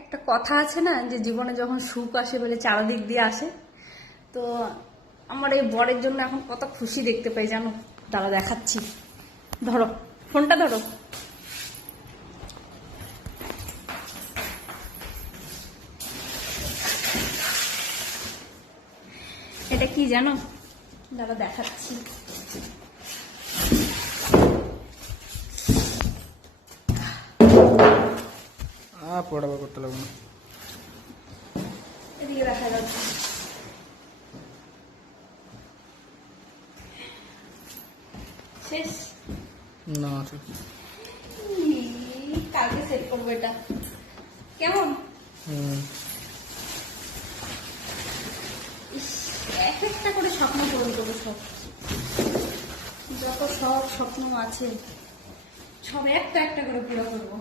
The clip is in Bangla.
একটা কথা আছে না যে জীবনে যখন সুখ আসে বলে চারিদিক দিয়ে আসে। তো আমার এই বরের জন্য এখন কত খুশি দেখতে পাই জানো, তারা দেখাচ্ছি। ধরো ফোনটা ধরো। এটা কি জানো, দাঁড়া দেখাচ্ছি। পড়াবা করতে লাগবে না, এদিকে দেখা যাচ্ছে। শেষ না আছে কালকে সেট করবো এটা, কেমন? এক একটা করে স্বপ্ন পূরণ করবো, সব যত সব স্বপ্ন আছে সব একটা একটা করে পুরো করবো।